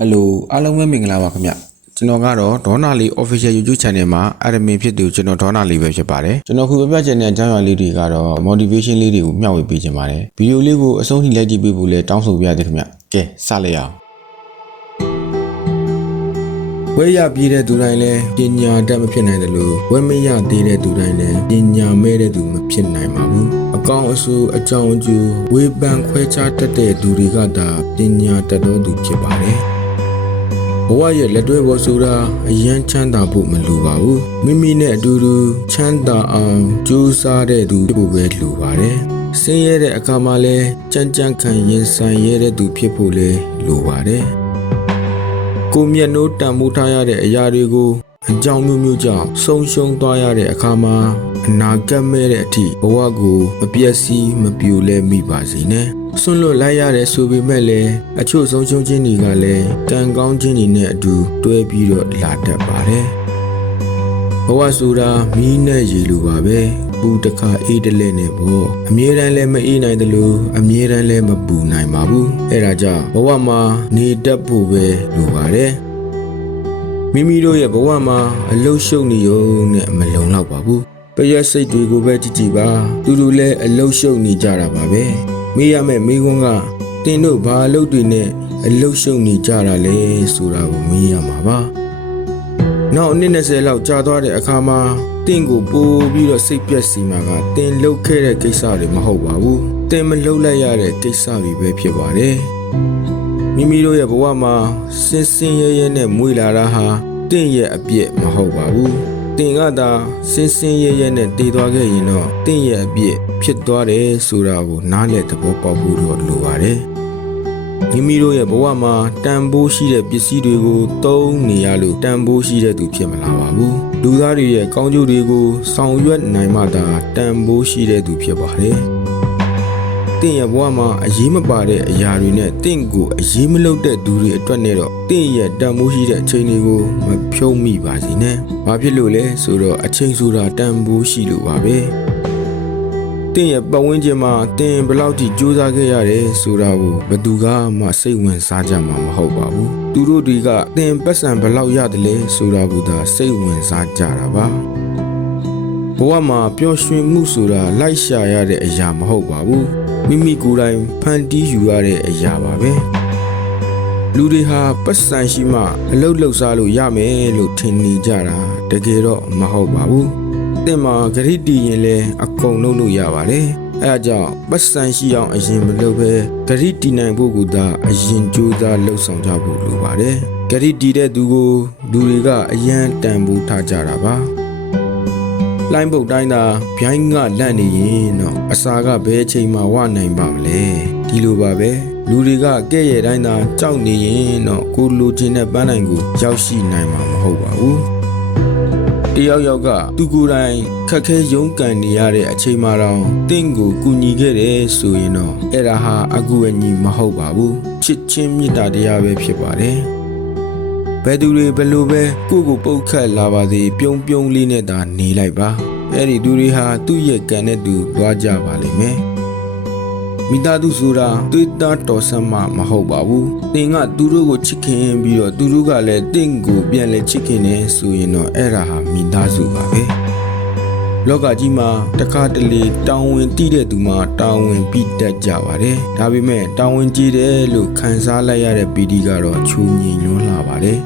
Hello အားလုံးပဲမင်္ဂလာပါခင်ဗျကျွန်တော်ကတော့ဒေါနာလီ official YouTube channel မှာ admin ဖြစ်သူကျွန်တော်ဒေါနာလီပဲဖြစ်ပါတယ်ကျွန်တော်ခုပြပြချင်တဲ့အကြောင်းအရာလေးတွေကတော့ motivation လေးတွေကိုမျှဝေပေးချင်ပါတယ်ဗီဒီယိုလေးကိုအဆုံးထိလိုက်ကြည့်ပေးဖို့လည်းတောင်းဆိုပြရသေးခင်ဗျကဲစလိုက်အောင်ဝဲရပြည့်တဲ့သူတိုင်းလည်းပညာတတ်မဖြစ်နိုင်တယ်လို့ဝဲမရသေးတဲ့သူတိုင်းလည်းပညာမဲ့တဲ့သူမဖြစ်နိုင်ပါဘူးအကောင်အဆူအကြောင်းအကျိုးဝေဖန်ခွဲခြားတတ်တဲ့သူတွေကသာပညာတတ်တော်သူဖြစ်ပါတယ်ဘဝရဲ့လက်တွဲပေါ်ဆိုတာအယမ်းချမ်းသာဖို့မလိုပါဘူးမိမိနဲ့အတူတူချမ်းသာအောင်ကြိုးစားတဲ့သူဖြစ်ဖို့ပဲလိုပါတယ်ဆင်းရဲတဲ့အခါမှာလည်းကြမ်းကြမ်းခံရင်ဆိုင်ရတဲ့သူဖြစ်ဖို့လည်းလိုပါတယ်ကိုမျက်နှိုးတန်ဖိုးထားရတဲ့အရာတွေကိုအကြောင်းမျိုးမျိုးကြောင့်ဆုံးရှုံးသွားရတဲ့အခါမှာအနာဂတ်မဲ့တဲ့အထိဘဝကိုမပျက်စီးမပြိုလဲမိပါစေနဲ့ဆွန့်လွတ်လိုက်ရတဲ့ဆိုပေမဲ့လည်းအချို့ဆုံးရှုံးခြင်းတွေကလည်းကံကောင်းခြင်းတွေနဲ့အတူတွဲပြီးတော့လာတတ်ပါတယ်ဘဝဆိုတာမီးနဲ့ရေလိုပါပဲပူတစ်ခါအေးတလဲနဲ့ပေါ့အမြဲတမ်းလည်းမအေးနိုင်တယ်လို့အမြဲတမ်းလည်းမပူနိုင်ပါဘူးအဲဒါကြောင့်ဘဝမှာနေတတ်ဖို့ပဲလိုပါတယ်မိမိတို့ရဲ့ဘဝမှာအလုရှုပ်နေရုံနဲ့မလုံလောက်ပါဘူးပရက်စိတ်တွေကိုပဲကြည့်ကြည့်ပါသူတို့လည်းအလုရှုပ်နေကြတာပါပဲမေးရမယ့်မိခွန်းကတင်းတို့ဘာအလုပ်တွေနဲ့အလုရှုပ်နေကြတာလဲဆိုတာကိုမေးရမှာပါနောက်နှစ်20လောက်ကြာသွားတဲ့အခါမှာတင်းကိုပို့ပြီးတော့စိတ်ပြက်စီမှာကတင်းလှုပ်ခဲ့တဲ့ကိစ္စတွေမဟုတ်ပါဘူးတင်းမလှုပ်လိုက်ရတဲ့ကိစ္စတွေပဲဖြစ်ပါတယ်မိမိတို့ရဲ့ဘဝမှာစင်စင်ရဲရဲနဲ့မွေးလာတာဟာတင်းရဲ့အပြစ်မဟုတ်ပါဘူးတင်ကသာစင်စင်ရဲရဲနဲ့တည်သွားခဲ့ရင်တော့တင့်ရဲ့အပြစ်ဖြစ်သွားတယ်ဆိုတာကိုနားလည်သဘောပေါက်ဖို့တော့လိုပါတယ်မိမိတို့ရဲ့ဘဝမှာတန်ဖိုးရှိတဲ့ပစ္စည်းတွေကိုသုံးနေရလို့တန်ဖိုးရှိတဲ့သူဖြစ်မလာပါဘူးလူသားတွေရဲ့ကောင်းကျိုးတွေကိုဆောင်ရွက်နိုင်မှသာတန်ဖိုးရှိတဲ့သူဖြစ်ပါတယ်တင့်ရဲ့ဘဝမှာအရေးမပါတဲ့အရာတွေနဲ့တင့်ကိုအရေးမလုပ်တဲ့သူတွေအတွက်နဲ့တော့တင့်ရဲ့တန်ဖိုးရှိတဲ့အချိန်တွေကိုမဖြုံးမိပါစေနဲ့။ဘာဖြစ်လို့လဲဆိုတော့အချိန်ဆိုတာတန်ဖိုးရှိလို့ပါပဲ။တင့်ရဲ့ပတ်ဝန်းကျင်မှာတင်ဘယ်လောက်ထိကြိုးစားခဲ့ရတယ်ဆိုတာကိုဘယ်သူမှစိတ်ဝင်စားကြမှာမဟုတ်ပါဘူး။သူတို့တွေကတင်ပတ်စံဘယ်လောက်ရတယ်လဲဆိုတာကိုသာစိတ်ဝင်စားကြတာပါ။ဘဝမှာပျော်ရွှင်မှုဆိုတာလိုက်ရှာရတဲ့အရာမဟုတ်ပါဘူး။မိမိကိုယ်တိုင်ဖန်တီးယူရတဲ့အရာပါပဲလူတွေဟာပတ်စံရှိမှအလုတ်လှုပ်ရှားလို့ရမယ်လို့ထင်နေကြတာတကယ်တော့မဟုတ်ပါဘူးတင်မှာဂရိတီရင်လည်းအကုန်လုံးလို့ရပါတယ်အဲအကြောင်းပတ်စံရှိအောင်အရင်မလုပ်ပဲဂရိတီနိုင်ဖို့ကသာအရင်ကြိုးစားလှုပ်ဆောင်ကြဖို့လိုပါတယ်ဂရိတီတဲ့သူကိုလူတွေကအယံတန်ဖိုးထားကြတာပါလိုင်းပုတ်တိုင်းသာဗျိုင်းကလန့်နေရင်တော့အစာကဘယ်အချိန်မှဝနိုင်ပါမလဲဒီလိုပါပဲလူတွေကကဲ့ရဲ့တိုင်းသာကြောက်နေရင်တော့ကိုလိုချင်တဲ့ပန်းတိုင်ကိုရောက်ရှိနိုင်မှာမဟုတ်ပါဘူးတယောက်ယောက်ကသူကိုယ်တိုင်ခက်ခဲရုန်းကန်နေရတဲ့အချိန်မှတော့တင့်ကိုကူညီခဲ့တယ်ဆိုရင်တော့အဲ့ဒါဟာအကူအညီမဟုတ်ပါဘူးချစ်ချင်းမေတ္တာတရားပဲဖြစ်ပါတယ်ဘယ်သူတွေဘယ်လိုပဲကိုကိုပုတ်ခတ်လာပါစေပြုံးပြုံးလေးနဲ့သာနေလိုက်ပါအဲ့ဒီသူတွေဟာသူ့ရဲ့ကံနဲ့သူသွားကြပါလိမ့်မယ်မိသားစုဆိုတာတွေးတာတော်ဆမ်းမှမဟုတ်ပါဘူးတင်ကသူတို့ကိုချစ်ခင်ပြီးတော့သူတို့ကလည်းတင့်ကိုပြန်လဲချစ်ခင်နေဆိုရင်တော့အဲ့ဒါဟာမိသားစုပါပဲလောကကြီးမှာတခါတလေတောင်းဝင်တိတဲ့သူမှတောင်းဝင်ပြီးတတ်ကြပါတယ်ဒါပေမဲ့တောင်းဝင်ကြည့်တယ်လို့ခံစားလိုက်ရတဲ့ပီတိကတော့ချူငြိမ်ညွန်းလာပါတယ်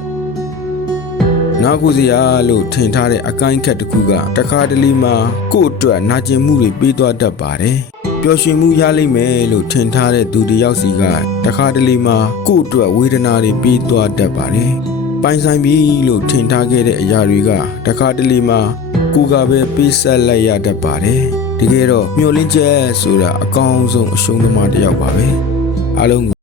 နောက်ခုစရာလို့ထင်ထားတဲ့အကိုင်းခက်တစ်ခုကတခါတလေမှာကို့အတွက်နာကျင်မှုတွေပေးသွားတတ်ပါတယ်ပျော်ရွှင်မှုရလိမ့်မယ်လို့ထင်ထားတဲ့သူတယောက်စီကတခါတလေမှာကို့အတွက်ဝေဒနာတွေပေးသွားတတ်ပါတယ်ပိုင်ဆိုင်ပြီလို့ထင်ထားခဲ့တဲ့အရာတွေကတခါတလေမှာကိုယ်ကပဲပေးဆက်လိုက်ရတတ်ပါတယ်တကယ်တော့မျောလင်းချက်ဆိုတာအကောင်းဆုံးအရှုံးသမားတစ်ယောက်ပါပဲအားလုံး